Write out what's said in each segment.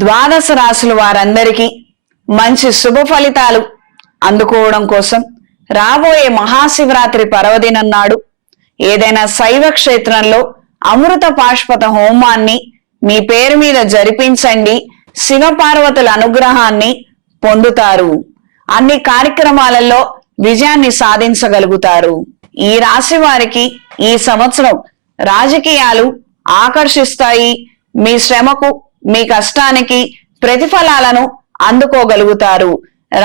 ద్వాదశ రాశుల వారందరికీ మంచి శుభ ఫలితాలు అందుకోవడం కోసం రాబోయే మహాశివరాత్రి పర్వదినం నాడు ఏదైనా శైవ క్షేత్రంలో అమృత పాశుపత హోమాన్ని మీ పేరు మీద జరిపించండి. శివపార్వతుల అనుగ్రహాన్ని పొందుతారు. అన్ని కార్యక్రమాలలో విజయాన్ని సాధించగలుగుతారు. ఈ రాశి వారికి ఈ సంవత్సరం రాజకీయాలు ఆకర్షిస్తాయి. మీ శ్రమకు మీ కష్టానికి ప్రతిఫలాలను అందుకోగలుగుతారు.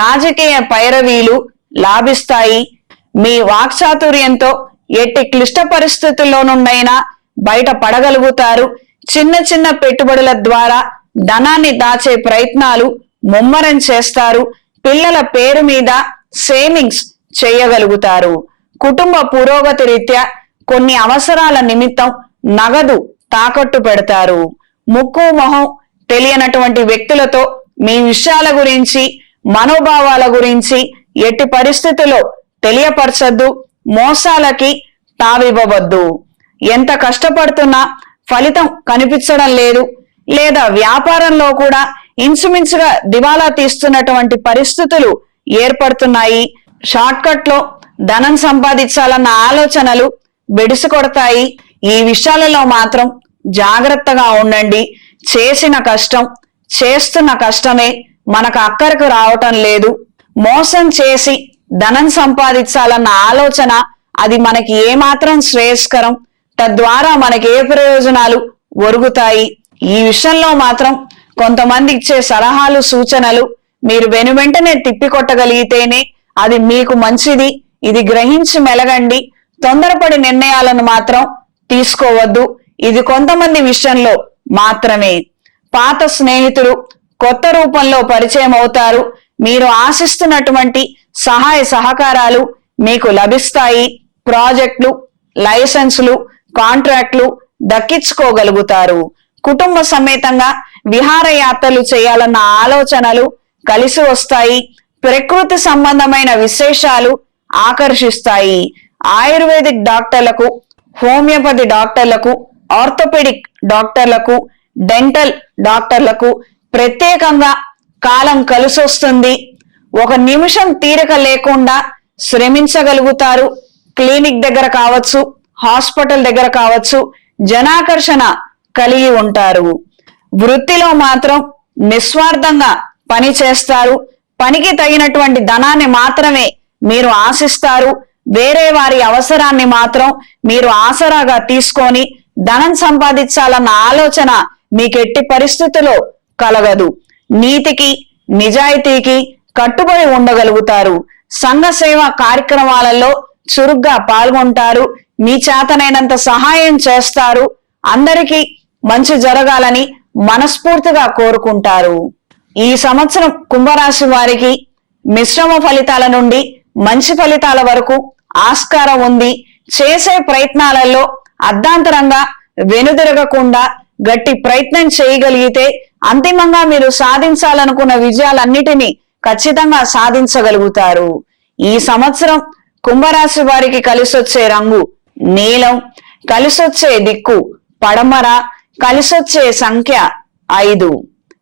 రాజకీయ పైరవీలు లాభిస్తాయి. మీ వాక్చాతుర్యంతో ఎట్టి క్లిష్ట పరిస్థితుల్లో నుండైనా బయట పడగలుగుతారు. చిన్న చిన్న పెట్టుబడుల ద్వారా ధనాన్ని దాచే ప్రయత్నాలు ముమ్మరం చేస్తారు. పిల్లల పేరు మీద సేవింగ్స్ చేయగలుగుతారు. కుటుంబ పురోగతి రీత్యా కొన్ని అవసరాల నిమిత్తం నగదు తాకట్టు పెడతారు. ముక్కు మొహం తెలియనటువంటి వ్యక్తులతో మీ విషయాల గురించి మనోభావాల గురించి ఎట్టి పరిస్థితుల్లో తెలియపరచద్దు. మోసాలకి తావివ్వవద్దు. ఎంత కష్టపడుతున్నా ఫలితం కనిపించడం లేదు, లేదా వ్యాపారంలో కూడా ఇంచుమించుగా దివాలా తీస్తున్నటువంటి పరిస్థితులు ఏర్పడుతున్నాయి. షార్ట్ కట్ లో ధనం సంపాదించాలన్న ఆలోచనలు బెడిసికొడతాయి. ఈ విషయాలలో మాత్రం జాగ్రత్తగా ఉండండి. చేసిన కష్టం చేస్తున్న కష్టమే మనకు అక్కరకు రావటం లేదు. మోసం చేసి ధనం సంపాదించాలన్న ఆలోచన అది మనకి ఏమాత్రం శ్రేయస్కరం, తద్వారా మనకి ఏ ప్రయోజనాలు ఒరుగుతాయి. ఈ విషయంలో మాత్రం కొంతమంది ఇచ్చే సలహాలు సూచనలు మీరు వెనువెంటనే తిప్పికొట్టగలిగితేనే అది మీకు మంచిది. ఇది గ్రహించి మెలగండి. తొందరపడి నిర్ణయాలను మాత్రం తీసుకోవద్దు. ఇది కొంతమంది విషయంలో మాత్రమే. పాత స్నేహితుడు కొత్త రూపంలో పరిచయం అవుతారు. మీరు ఆశిస్తున్నటువంటి సహాయ సహకారాలు మీకు లభిస్తాయి. ప్రాజెక్టులు, లైసెన్సులు, కాంట్రాక్టులు దక్కించుకోగలుగుతారు. కుటుంబ సమేతంగా విహారయాత్రలు చేయాలన్న ఆలోచనలు కలిసి వస్తాయి. ప్రకృతి సంబంధమైన విశేషాలు ఆకర్షిస్తాయి. ఆయుర్వేదిక్ డాక్టర్లకు, హోమియోపతి డాక్టర్లకు, ఆర్థోపెడిక్ డాక్టర్లకు, డెంటల్ డాక్టర్లకు ప్రత్యేకంగా కాలం కలిసొస్తుంది. ఒక నిమిషం తీరిక లేకుండా శ్రమించగలుగుతారు. క్లినిక్ దగ్గర కావచ్చు, హాస్పిటల్ దగ్గర కావచ్చు, జనాకర్షణ కలిగి ఉంటారు. వృత్తిలో మాత్రం నిస్వార్థంగా పని చేస్తారు. పనికి తగినటువంటి ధనాన్ని మాత్రమే మీరు ఆశిస్తారు. వేరే వారి అవసరాన్ని మాత్రం మీరు ఆసరాగా తీసుకొని ధనం సంపాదించాలన్న ఆలోచన మీకు ఎట్టి పరిస్థితుల్లో కలగదు. నీతికి నిజాయితీకి కట్టుబడి ఉండగలుగుతారు. సంఘ సేవ కార్యక్రమాలలో చురుగ్గా పాల్గొంటారు. మీ చేతనైనంత సహాయం చేస్తారు. అందరికీ మంచి జరగాలని మనస్ఫూర్తిగా కోరుకుంటారు. ఈ సంవత్సరం కుంభరాశి వారికి మిశ్రమ ఫలితాల నుండి మంచి ఫలితాల వరకు ఆస్కారం ఉంది. చేసే ప్రయత్నాలలో అర్ధాంతరంగా వెనుదిరగకుండా గట్టి ప్రయత్నం చేయగలిగితే అంతిమంగా మీరు సాధించాలనుకున్న విజయాలన్నిటినీ ఖచ్చితంగా సాధించగలుగుతారు. ఈ సంవత్సరం కుంభరాశి వారికి కలిసొచ్చే రంగు నీలం, కలిసొచ్చే దిక్కు పడమర, కలిసొచ్చే సంఖ్య 5.